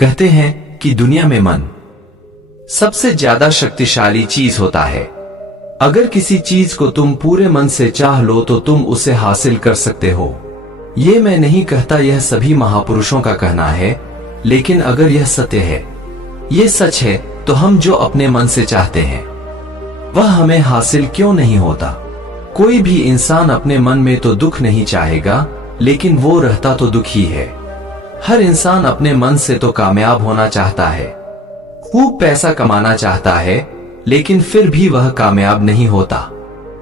कहते हैं कि दुनिया में मन सबसे ज्यादा शक्तिशाली चीज होता है। अगर किसी चीज को तुम पूरे मन से चाह लो तो तुम उसे हासिल कर सकते हो। ये मैं नहीं कहता, यह सभी महापुरुषों का कहना है। लेकिन अगर यह सत्य है, ये सच है, तो हम जो अपने मन से चाहते हैं वह हमें हासिल क्यों नहीं होता? कोई भी इंसान अपने मन में तो दुख नहीं चाहेगा, लेकिन वो रहता तो दुखी है। हर इंसान अपने मन से तो कामयाब होना चाहता है, खूब पैसा कमाना चाहता है, लेकिन फिर भी वह कामयाब नहीं होता।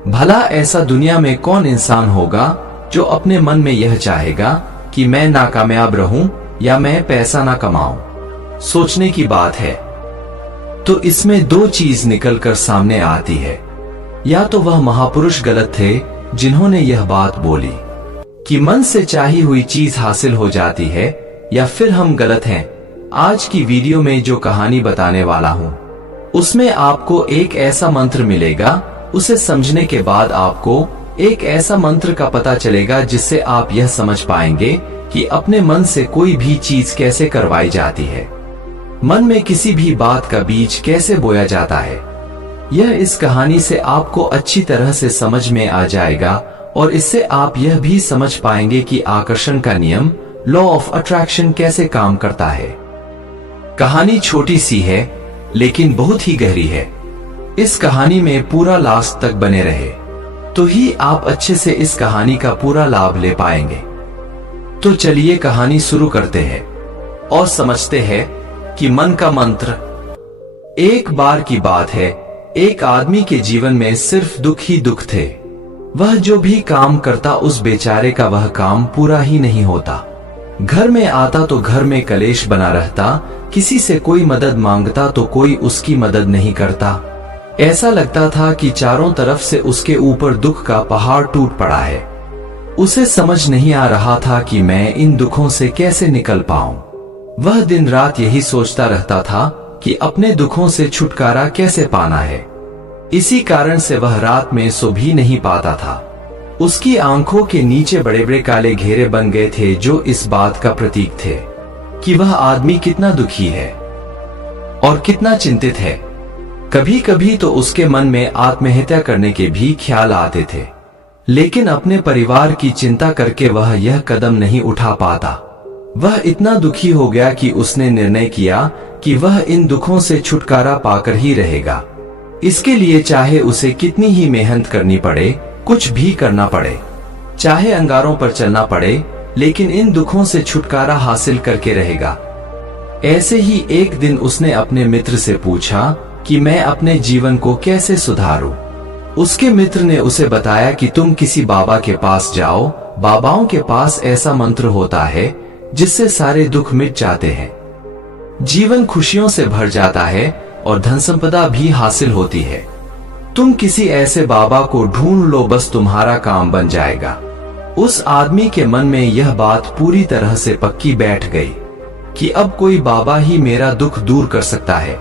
भला ऐसा दुनिया में कौन इंसान होगा जो अपने मन में यह चाहेगा कि मैं नाकामयाब रहूं या मैं पैसा ना कमाऊं? सोचने की बात है। तो इसमें दो चीज निकल कर सामने आती है। या तो वह महापुरुष गलत थे जिन्होंने यह बात बोली कि मन से चाही हुई चीज हासिल हो जाती है, या फिर हम गलत हैं। आज की वीडियो में जो कहानी बताने वाला हूं उसमें आपको एक ऐसा मंत्र मिलेगा। उसे समझने के बाद आपको एक ऐसा मंत्र का पता चलेगा जिससे आप यह समझ पाएंगे कि अपने मन से कोई भी चीज कैसे करवाई जाती है, मन में किसी भी बात का बीज कैसे बोया जाता है। यह इस कहानी से आपको अच्छी तरह से समझ में आ जाएगा और इससे आप यह भी समझ पाएंगे कि आकर्षण का नियम, लॉ ऑफ अट्रैक्शन, कैसे काम करता है। कहानी छोटी सी है लेकिन बहुत ही गहरी है। इस कहानी में पूरा लास्ट तक बने रहे तो ही आप अच्छे से इस कहानी का पूरा लाभ ले पाएंगे। तो चलिए कहानी शुरू करते हैं और समझते हैं कि मन का मंत्र। एक बार की बात है, एक आदमी के जीवन में सिर्फ दुख ही दुख थे। वह जो भी काम करता उस बेचारे का वह काम पूरा ही नहीं होता। घर में आता तो घर में कलेश बना रहता, किसी से कोई मदद मांगता तो कोई उसकी मदद नहीं करता। ऐसा लगता था कि चारों तरफ से उसके ऊपर दुख का पहाड़ टूट पड़ा है। उसे समझ नहीं आ रहा था कि मैं इन दुखों से कैसे निकल पाऊं। वह दिन रात यही सोचता रहता था कि अपने दुखों से छुटकारा कैसे पाना है। इसी कारण से वह रात में सो भी नहीं पाता था। उसकी आंखों के नीचे बड़े बड़े काले घेरे बन गए थे जो इस बात का प्रतीक थे कि वह आदमी कितना दुखी है और कितना चिंतित है। कभी कभी तो उसके मन में आत्महत्या करने के भी ख्याल आते थे, लेकिन अपने परिवार की चिंता करके वह यह कदम नहीं उठा पाता। वह इतना दुखी हो गया कि उसने निर्णय किया कि वह इन दुखों से छुटकारा पाकर ही रहेगा। इसके लिए चाहे उसे कितनी ही मेहनत करनी पड़े, कुछ भी करना पड़े, चाहे अंगारों पर चलना पड़े, लेकिन इन दुखों से छुटकारा हासिल करके रहेगा। ऐसे ही एक दिन उसने अपने मित्र से पूछा कि मैं अपने जीवन को कैसे सुधारूं। उसके मित्र ने उसे बताया कि तुम किसी बाबा के पास जाओ। बाबाओं के पास ऐसा मंत्र होता है जिससे सारे दुख मिट जाते हैं, जीवन खुशियों से भर जाता है और धन संपदा भी हासिल होती है। तुम किसी ऐसे बाबा को ढूंढ लो, बस तुम्हारा काम बन जाएगा। उस आदमी के मन में यह बात पूरी तरह से पक्की बैठ गई कि अब कोई बाबा ही मेरा दुख दूर कर सकता है।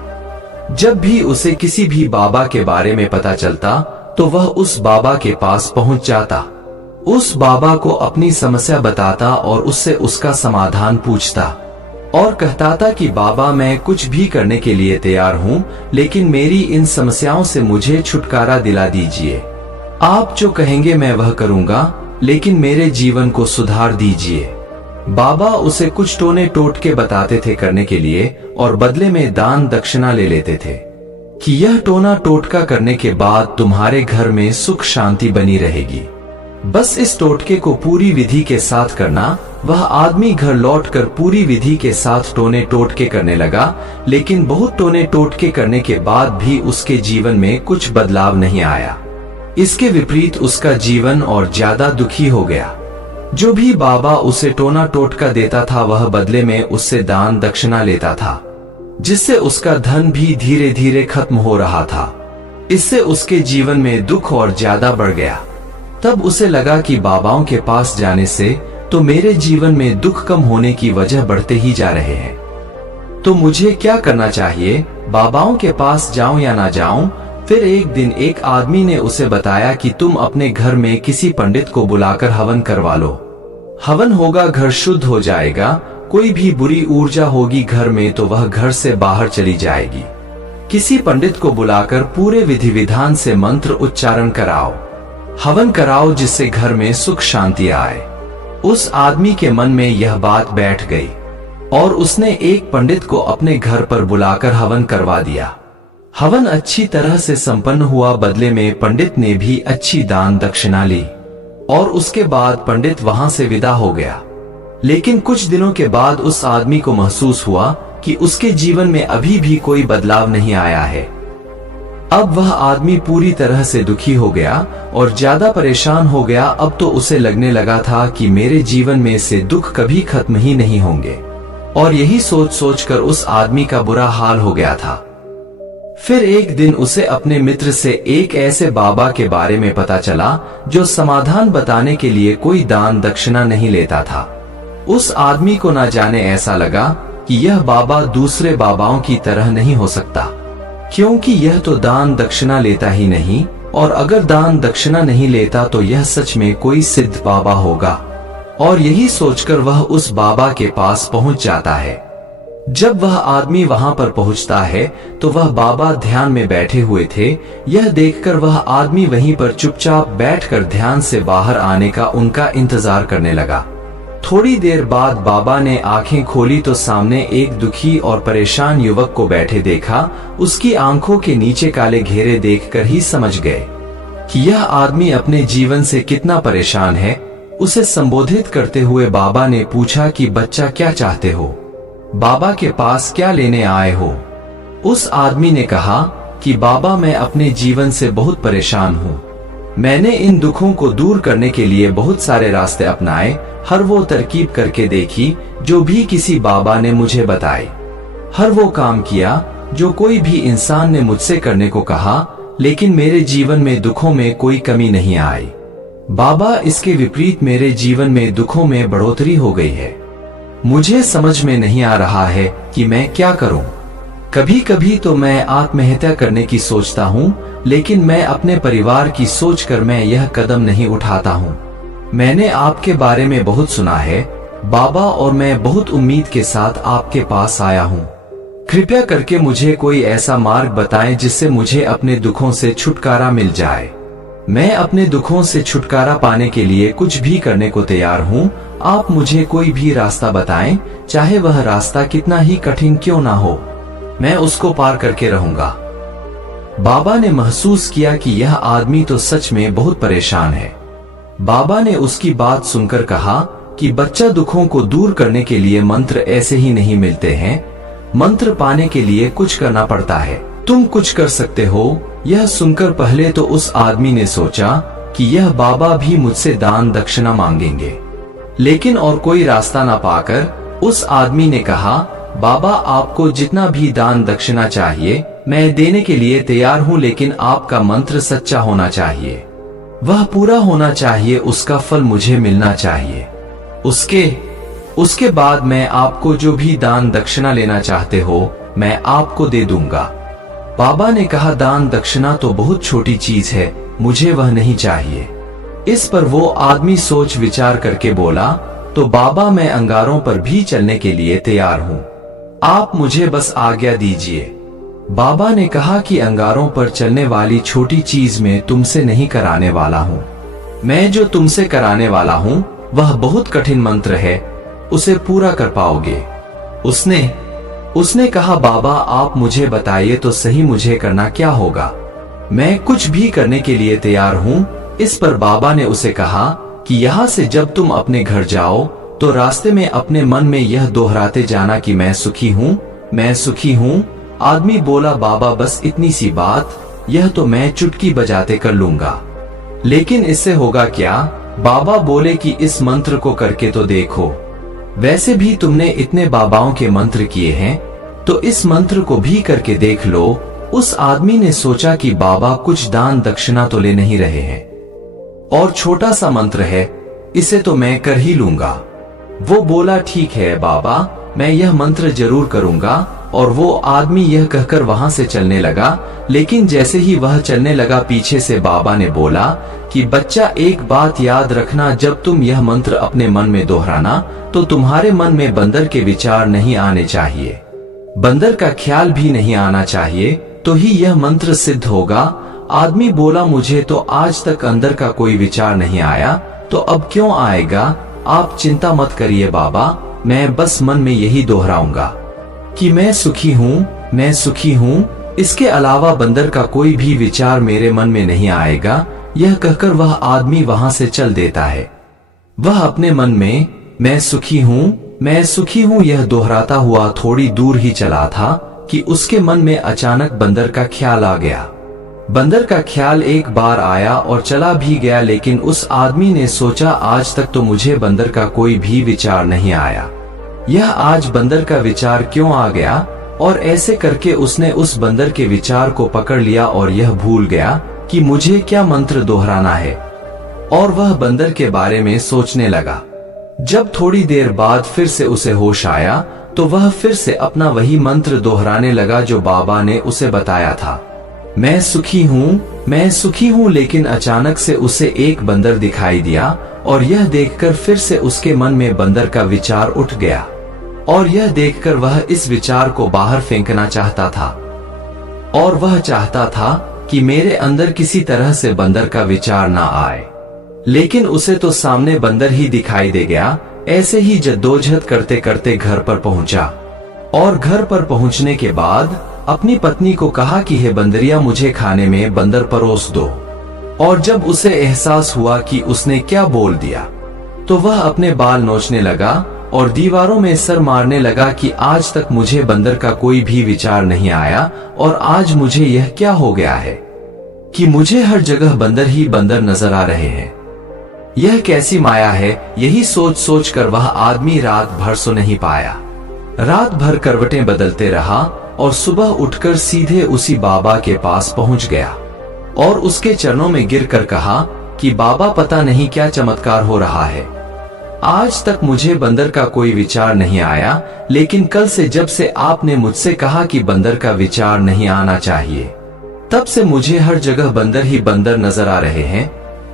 जब भी उसे किसी भी बाबा के बारे में पता चलता तो वह उस बाबा के पास पहुंच जाता, उस बाबा को अपनी समस्या बताता और उससे उसका समाधान पूछता और कहता था कि बाबा मैं कुछ भी करने के लिए तैयार हूँ, लेकिन मेरी इन समस्याओं से मुझे छुटकारा दिला दीजिए। आप जो कहेंगे मैं वह करूँगा, लेकिन मेरे जीवन को सुधार दीजिए। बाबा उसे कुछ टोने टोटके बताते थे करने के लिए और बदले में दान दक्षिणा ले लेते थे कि यह टोना टोटका करने के बाद तुम्हारे घर में सुख शांति बनी रहेगी। बस इस टोटके को पूरी विधि के साथ करना। वह आदमी घर लौटकर पूरी विधि के साथ टोने टोटके करने लगा, लेकिन बहुत टोने टोटके करने के बाद भी उसके जीवन में कुछ बदलाव नहीं आया। इसके विपरीत उसका जीवन और ज्यादा दुखी हो गया। जो भी बाबा उसे टोना टोटका देता था वह बदले में उससे दान दक्षिणा लेता था, जिससे उसका धन भी धीरे धीरे खत्म हो रहा था। इससे उसके जीवन में दुख और ज्यादा बढ़ गया। तब उसे लगा कि बाबाओं के पास जाने से तो मेरे जीवन में दुख कम होने की वजह बढ़ते ही जा रहे हैं। तो मुझे क्या करना चाहिए? बाबाओं के पास जाऊं या ना जाऊं? फिर एक दिन एक आदमी ने उसे बताया कि तुम अपने घर में किसी पंडित को बुलाकर हवन करवा लो। हवन होगा, घर शुद्ध हो जाएगा कोई भी बुरी ऊर्जा होगी घर में तो वह घर से बाहर चली जाएगी। किसी पंडित को बुलाकर पूरे विधि विधान से मंत्र उच्चारण कराओ, हवन कराओ, जिससे घर में सुख शांति आए। उस आदमी के मन में यह बात बैठ गई और उसने एक पंडित को अपने घर पर बुलाकर हवन करवा दिया। हवन अच्छी तरह से संपन्न हुआ। बदले में पंडित ने भी अच्छी दान दक्षिणा ली और उसके बाद पंडित वहां से विदा हो गया। लेकिन कुछ दिनों के बाद उस आदमी को महसूस हुआ कि उसके जीवन में अभी भी कोई बदलाव नहीं आया है। अब वह आदमी पूरी तरह से दुखी हो गया और ज्यादा परेशान हो गया। अब तो उसे लगने लगा था कि मेरे जीवन में से दुख कभी खत्म ही नहीं होंगे, और यही सोच सोचकर उस आदमी का बुरा हाल हो गया था। फिर एक दिन उसे अपने मित्र से एक ऐसे बाबा के बारे में पता चला जो समाधान बताने के लिए कोई दान दक्षिणा नहीं लेता था। उस आदमी को ना जाने ऐसा लगा कि यह बाबा दूसरे बाबाओं की तरह नहीं हो सकता, क्योंकि यह तो दान दक्षिणा लेता ही नहीं, और अगर दान दक्षिणा नहीं लेता तो यह सच में कोई सिद्ध बाबा होगा। और यही सोचकर वह उस बाबा के पास पहुंच जाता है। जब वह आदमी वहां पर पहुंचता है तो वह बाबा ध्यान में बैठे हुए थे। यह देखकर वह आदमी वहीं पर चुपचाप बैठकर ध्यान से बाहर आने का उनका इंतजार करने लगा। थोड़ी देर बाद बाबा ने आंखें खोली तो सामने एक दुखी और परेशान युवक को बैठे देखा। उसकी आंखों के नीचे काले घेरे देखकर ही समझ गए कि यह आदमी अपने जीवन से कितना परेशान है। उसे संबोधित करते हुए बाबा ने पूछा कि बच्चा, क्या चाहते हो? बाबा के पास क्या लेने आए हो? उस आदमी ने कहा कि बाबा, मैं अपने जीवन से बहुत परेशान हूँ। मैंने इन दुखों को दूर करने के लिए बहुत सारे रास्ते अपनाए, हर वो तरकीब करके देखी जो भी किसी बाबा ने मुझे बताई, हर वो काम किया जो कोई भी इंसान ने मुझसे करने को कहा, लेकिन मेरे जीवन में दुखों में कोई कमी नहीं आई। बाबा, इसके विपरीत मेरे जीवन में दुखों में बढ़ोतरी हो गई है। मुझे समझ में नहीं आ रहा है कि मैं क्या करूं। कभी कभी तो मैं आत्महत्या करने की सोचता हूं, लेकिन मैं अपने परिवार की सोचकर मैं यह कदम नहीं उठाता हूं। मैंने आपके बारे में बहुत सुना है बाबा, और मैं बहुत उम्मीद के साथ आपके पास आया हूं। कृपया करके मुझे कोई ऐसा मार्ग बताएं जिससे मुझे अपने दुखों से छुटकारा मिल जाए। मैं अपने दुखों से छुटकारा पाने के लिए कुछ भी करने को तैयार हूं। आप मुझे कोई भी रास्ता बताएं, चाहे वह रास्ता कितना ही कठिन क्यों ना हो, मैं उसको पार करके रहूंगा। बाबा ने महसूस किया कि यह आदमी तो सच में बहुत परेशान है। बाबा ने उसकी बात सुनकर कहा कि बच्चा, दुखों को दूर करने के लिए मंत्र ऐसे ही नहीं मिलते हैं। मंत्र पाने के लिए कुछ करना पड़ता है। तुम कुछ कर सकते हो। यह सुनकर पहले तो उस आदमी ने सोचा कि यह बाबा भी मुझसे दान दक्षिणा मांगेंगे, लेकिन और कोई रास्ता ना पाकर उस आदमी ने कहा, बाबा, आपको जितना भी दान दक्षिणा चाहिए मैं देने के लिए तैयार हूँ, लेकिन आपका मंत्र सच्चा होना चाहिए, वह पूरा होना चाहिए, उसका फल मुझे मिलना चाहिए। उसके बाद मैं आपको जो भी दान दक्षिणा लेना चाहते हो मैं आपको दे दूंगा। बाबा ने कहा, दान दक्षिणा तो बहुत छोटी चीज है, मुझे वह नहीं चाहिए। इस पर वो आदमी सोच विचार करके बोला, तो बाबा, मैं अंगारों पर भी चलने के लिए तैयार हूँ, आप मुझे बस आज्ञा दीजिए। बाबा ने कहा कि अंगारों पर चलने वाली छोटी चीज में तुमसे नहीं कराने वाला हूँ। मैं जो तुमसे कराने वाला हूँ वह बहुत कठिन मंत्र है, उसे पूरा कर पाओगे। उसने कहा, बाबा, आप मुझे बताइए तो सही, मुझे करना क्या होगा? मैं कुछ भी करने के लिए तैयार हूँ। इस पर बाबा ने उसे कहा कि यहाँ से जब तुम अपने घर जाओ तो रास्ते में अपने मन में यह दोहराते जाना कि मैं सुखी हूँ, मैं सुखी हूँ। आदमी बोला, बाबा, बस इतनी सी बात, यह तो मैं चुटकी बजाते कर लूंगा, लेकिन इससे होगा क्या? बाबा बोले कि इस मंत्र को करके तो देखो, वैसे भी तुमने इतने बाबाओं के मंत्र किए हैं, तो इस मंत्र को भी करके देख लो। उस आदमी ने सोचा कि बाबा कुछ दान दक्षिणा तो ले नहीं रहे हैं, और छोटा सा मंत्र है, इसे तो मैं कर ही लूंगा। वो बोला, ठीक है बाबा, मैं यह मंत्र जरूर करूंगा, और वो आदमी यह कहकर वहां से चलने लगा। लेकिन जैसे ही वह चलने लगा, पीछे से बाबा ने बोला कि बच्चा, एक बात याद रखना, जब तुम यह मंत्र अपने मन में दोहराना तो तुम्हारे मन में बंदर के विचार नहीं आने चाहिए, बंदर का ख्याल भी नहीं आना चाहिए, तो ही यह मंत्र सिद्ध होगा। आदमी बोला, मुझे तो आज तक अंदर का कोई विचार नहीं आया, तो अब क्यों आएगा? आप चिंता मत करिए बाबा, मैं बस मन में यही दोहराऊंगा कि मैं सुखी हूँ, मैं सुखी हूँ। इसके अलावा बंदर का कोई भी विचार मेरे मन में नहीं आएगा। यह कहकर वह आदमी वहां से चल देता है। वह अपने मन में मैं सुखी हूँ, मैं सुखी हूँ यह दोहराता हुआ थोड़ी दूर ही चला था कि उसके मन में अचानक बंदर का ख्याल आ गया। बंदर का ख्याल एक बार आया और चला भी गया, लेकिन उस आदमी ने सोचा, आज तक तो मुझे बंदर का कोई भी विचार नहीं आया, यह आज बंदर का विचार क्यों आ गया? और ऐसे करके उसने उस बंदर के विचार को पकड़ लिया और यह भूल गया कि मुझे क्या मंत्र दोहराना है, और वह बंदर के बारे में सोचने लगा। जब थोड़ी देर बाद फिर से उसे होश आया तो वह फिर से अपना वही मंत्र दोहराने लगा जो बाबा ने उसे बताया था, मैं सुखी हूँ, मैं सुखी हूँ। लेकिन अचानक से उसे एक बंदर दिखाई दिया और यह देखकर फिर से उसके मन में बंदर का विचार उठ गया, और यह देखकर वह इस विचार को बाहर फेंकना चाहता था, और वह चाहता था कि मेरे अंदर किसी तरह से बंदर का विचार ना आए। लेकिन उसे तो सामने बंदर ही दिखाई दे गया। ऐसे ही जद्दोजहद करते करते घर पर पहुंचा, और घर पर पहुंचने के बाद अपनी पत्नी को कहा कि हे बंदरिया, मुझे खाने में बंदर परोस दो। और जब उसे एहसास हुआ कि उसने क्या बोल दिया तो वह अपने बाल नोचने लगा और दीवारों में सर मारने लगा कि आज तक मुझे बंदर का कोई भी विचार नहीं आया, और आज मुझे यह क्या हो गया है कि मुझे हर जगह बंदर ही बंदर नजर आ रहे हैं, यह कैसी माया है? यही सोच सोच कर वह आदमी रात भर सो नहीं पाया। रात भर करवटें बदलते रहा और सुबह उठकर सीधे उसी बाबा के पास पहुंच गया और उसके चरणों में गिरकर कहा कि बाबा, पता नहीं क्या चमत्कार हो रहा है, आज तक मुझे बंदर का कोई विचार नहीं आया, लेकिन कल से जब से आपने मुझसे कहा कि बंदर का विचार नहीं आना चाहिए, तब से मुझे हर जगह बंदर ही बंदर नजर आ रहे हैं।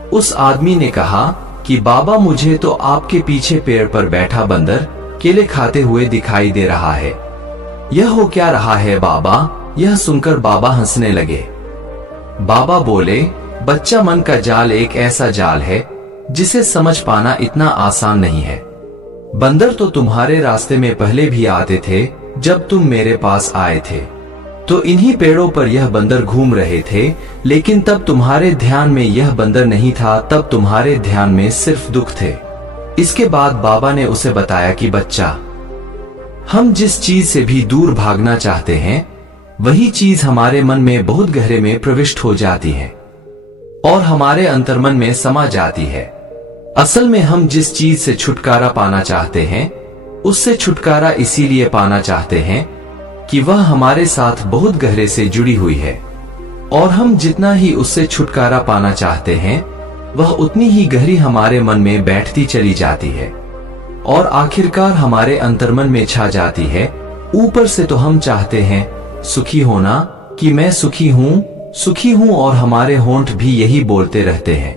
उस आदमी ने कहा कि बाबा, मुझे तो आपके पीछे पेड़ पर बैठा बंदर केले खाते हुए दिखाई दे रहा है, यह हो क्या रहा है बाबा? यह सुनकर बाबा हंसने लगे। बाबा बोले, बच्चा, मन का जाल एक ऐसा जाल है जिसे समझ पाना इतना आसान नहीं है। बंदर तो तुम्हारे रास्ते में पहले भी आते थे, जब तुम मेरे पास आए थे तो इन्हीं पेड़ों पर यह बंदर घूम रहे थे, लेकिन तब तुम्हारे ध्यान में यह बंदर नहीं था, तब तुम्हारे ध्यान में सिर्फ दुख थे। इसके बाद बाबा ने उसे बताया कि बच्चा, हम जिस चीज से भी दूर भागना चाहते हैं वही चीज हमारे मन में बहुत गहरे में प्रविष्ट हो जाती है और हमारे अंतर्मन में समा जाती है। असल में हम जिस चीज से छुटकारा पाना चाहते हैं उससे छुटकारा इसीलिए पाना चाहते हैं कि वह हमारे साथ बहुत गहरे से जुड़ी हुई है, और हम जितना ही उससे छुटकारा पाना चाहते हैं वह उतनी ही गहरी हमारे मन में बैठती चली जाती है और आखिरकार हमारे अंतर्मन में छा जाती है। ऊपर से तो हम चाहते हैं सुखी होना कि मैं सुखी हूं, और हमारे होंठ भी यही बोलते रहते हैं,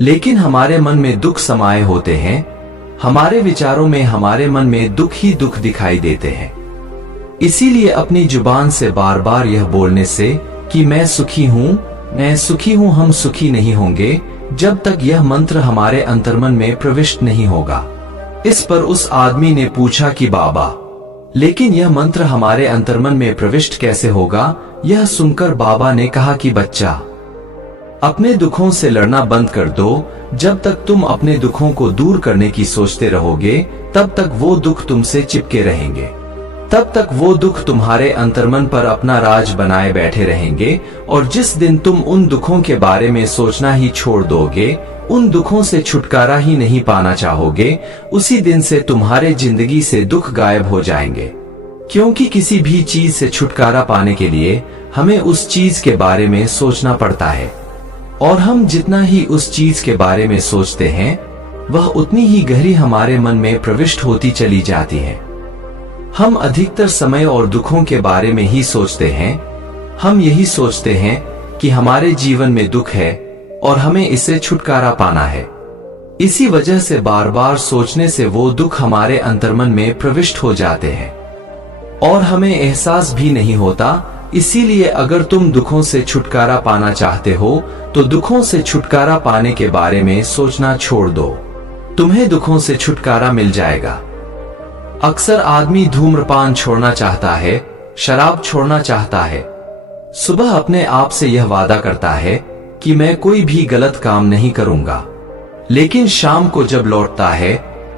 लेकिन हमारे मन में दुख समाये होते हैं। हमारे विचारों में हमारे मन में दुख ही दुख दिखाई देते हैं। इसीलिए अपनी जुबान से बार बार यह बोलने से कि मैं सुखी हूं, मैं सुखी हूं, हम सुखी नहीं होंगे जब तक यह मंत्र हमारे अंतर्मन में प्रविष्ट नहीं होगा। इस पर उस आदमी ने पूछा कि बाबा, लेकिन यह मंत्र हमारे अंतर्मन में प्रविष्ट कैसे होगा? यह सुनकर बाबा ने कहा कि बच्चा, अपने दुखों से लड़ना बंद कर दो। जब तक तुम अपने दुखों को दूर करने की सोचते रहोगे तब तक वो दुख तुमसे चिपके रहेंगे, तब तक वो दुख तुम्हारे अंतर्मन पर अपना राज बनाए बैठे रहेंगे, और जिस दिन तुम उन दुखों के बारे में सोचना ही छोड़ दोगे, उन दुखों से छुटकारा ही नहीं पाना चाहोगे, उसी दिन से तुम्हारे जिंदगी से दुख गायब हो जाएंगे। क्योंकि किसी भी चीज से छुटकारा पाने के लिए हमें उस चीज के बारे में सोचना पड़ता है, और हम जितना ही उस चीज के बारे में सोचते हैं वह उतनी ही गहरी हमारे मन में प्रविष्ट होती चली जाती है। हम अधिकतर समय और दुखों के बारे में ही सोचते हैं। हम यही सोचते हैं कि हमारे जीवन में दुख है और हमें इससे छुटकारा पाना है। इसी वजह से बार बार सोचने से वो दुख हमारे अंतर्मन में प्रविष्ट हो जाते हैं और हमें एहसास भी नहीं होता। इसीलिए अगर तुम दुखों से छुटकारा पाना चाहते हो तो दुखों से छुटकारा पाने के बारे में सोचना छोड़ दो। तुम्हें दुखों से छुटकारा मिल जाएगा। अक्सर आदमी धूम्रपान छोड़ना चाहता है, शराब छोड़ना चाहता है, सुबह अपने आप से यह वादा करता है कि मैं कोई भी गलत काम नहीं करूंगा, लेकिन शाम को जब लौटता है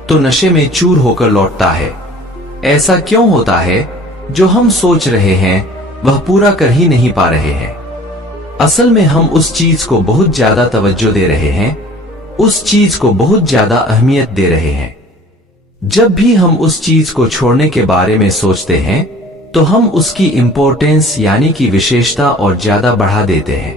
तो नशे में चूर होकर लौटता है। ऐसा क्यों होता है? जो हम सोच रहे हैं वह पूरा कर ही नहीं पा रहे हैं। असल में हम उस चीज को बहुत ज्यादा तवज्जो दे रहे हैं, उस चीज को बहुत ज्यादा अहमियत दे रहे हैं। जब भी हम उस चीज को छोड़ने के बारे में सोचते हैं तो हम उसकी इंपॉर्टेंस यानी कि विशेषता और ज्यादा बढ़ा देते हैं।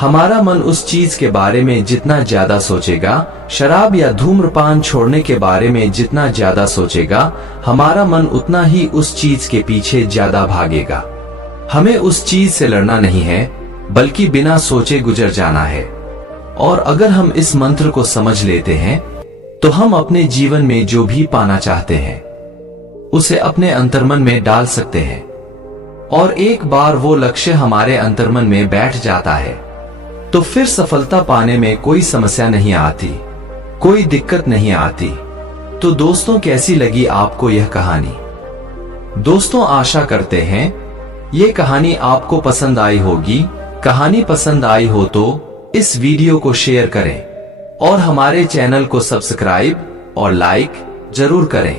हमारा मन उस चीज के बारे में जितना ज्यादा सोचेगा, शराब या धूम्रपान छोड़ने के बारे में जितना ज्यादा सोचेगा, हमारा मन उतना ही उस चीज के पीछे ज्यादा भागेगा। हमें उस चीज से लड़ना नहीं है, बल्कि बिना सोचे गुजर जाना है। और अगर हम इस मंत्र को समझ लेते हैं तो हम अपने जीवन में जो भी पाना चाहते हैं उसे अपने अंतर्मन में डाल सकते हैं। और एक बार वो लक्ष्य हमारे अंतर्मन में बैठ जाता है तो फिर सफलता पाने में कोई समस्या नहीं आती, कोई दिक्कत नहीं आती। तो दोस्तों, कैसी लगी आपको यह कहानी? दोस्तों, आशा करते हैं ये कहानी आपको पसंद आई होगी। कहानी पसंद आई हो तो इस वीडियो को शेयर करें और हमारे चैनल को सब्सक्राइब और लाइक जरूर करें।